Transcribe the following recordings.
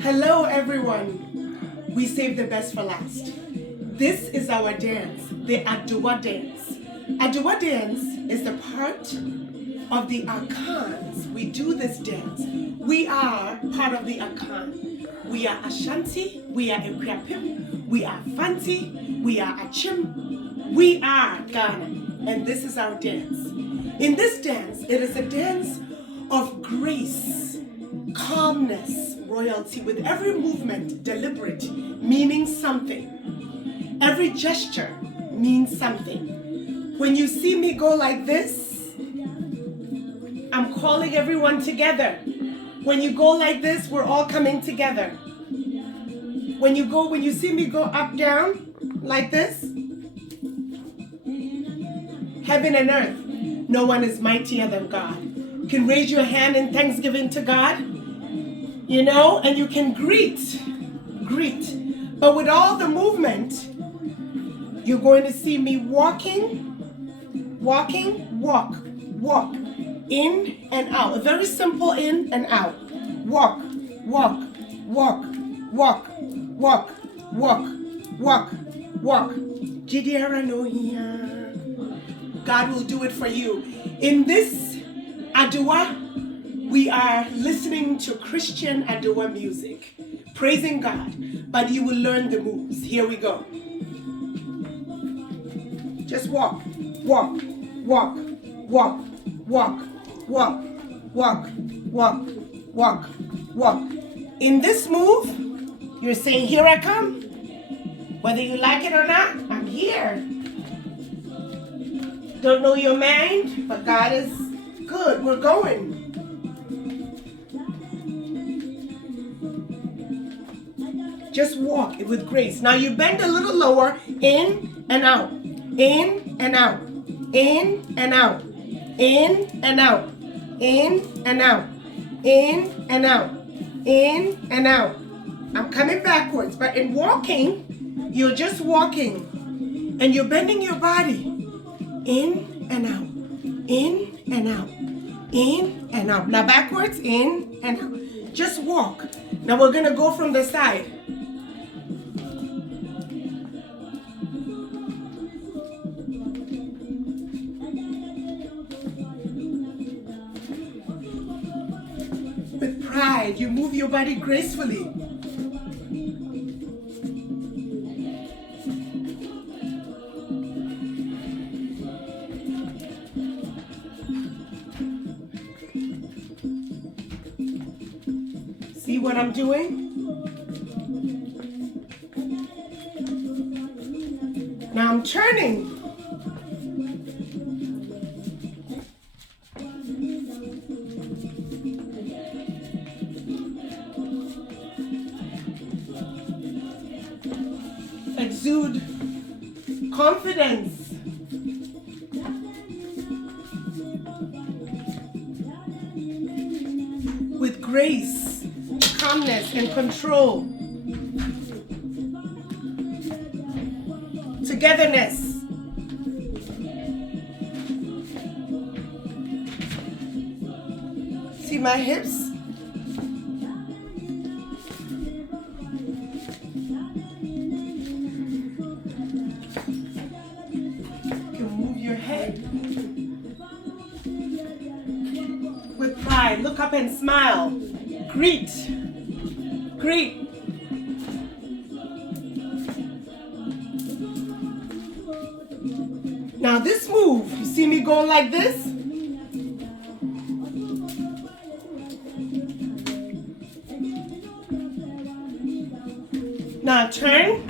Hello everyone. We saved the best for last. This is our dance, the Adowa dance. Adowa dance is the part of the Akans. We do this dance. We are part of the Akan. We are Ashanti, we are Equiapim, we are Fanti, we are Achim, we are Ghana. And this is our dance. In this dance, it is a dance of grace, calmness, royalty, with every movement deliberate, meaning something. Every gesture means something. When you see me go like this, I'm calling everyone together. When you go like this, we're all coming together. When you see me go up, down, like this, heaven and earth, no one is mightier than God. You can raise your hand in thanksgiving to God, and you can greet. But with all the movement, you're going to see me walk, in and out. A very simple in and out. Walk. God will do it for you. In this Adowa, we are listening to Christian Adowa music, praising God, but you will learn the moves. Here we go. Just walk. In this move, you're saying, here I come. Whether you like it or not, I'm here. Don't know your mind, but God is good. We're going. Just walk it with grace. Now you bend a little lower, in and out, in and out, in and out, in and out, in and out, in and out, in and out. I'm coming backwards, but in walking, you're just walking and you're bending your body in and out, in and out, in and out. Now backwards, in and out. Just walk. Now we're gonna go from the side. With pride, you move your body gracefully. See what I'm doing? Now I'm turning. Exude confidence. With grace, calmness, and control. Togetherness. See my hips? With pride, look up and smile. Greet. Now this move, you see me going like this? Now turn.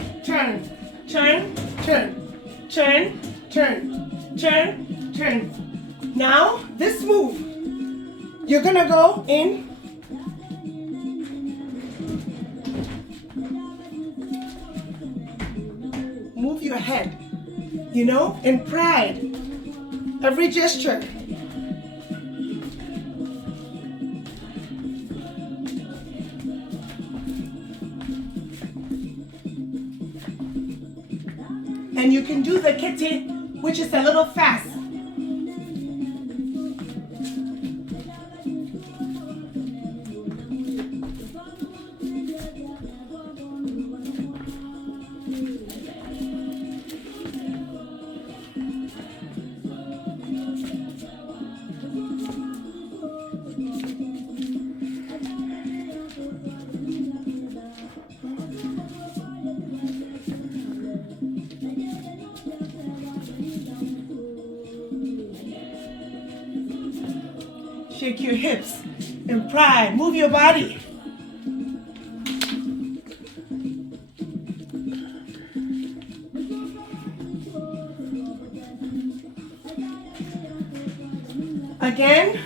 Now this move, you're gonna go in. Move your head, in pride. Every gesture. And you can do the kete, which is a little fast. Shake your hips and pride. Move your body. Again.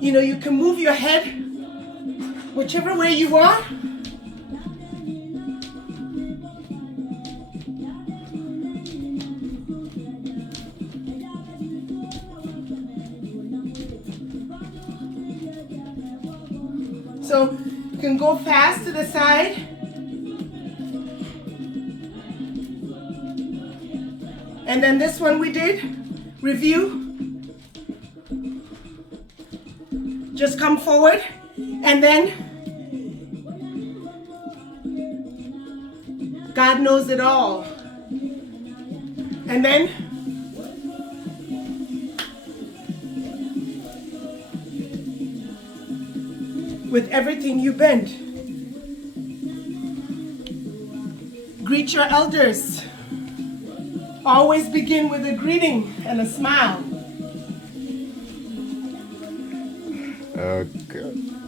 You know, you can move your head whichever way you are. So you can go fast to the side. And then this one we did, review. Just come forward and then God knows it all. And then with everything you bend, greet your elders. Always begin with a greeting and a smile. Okay.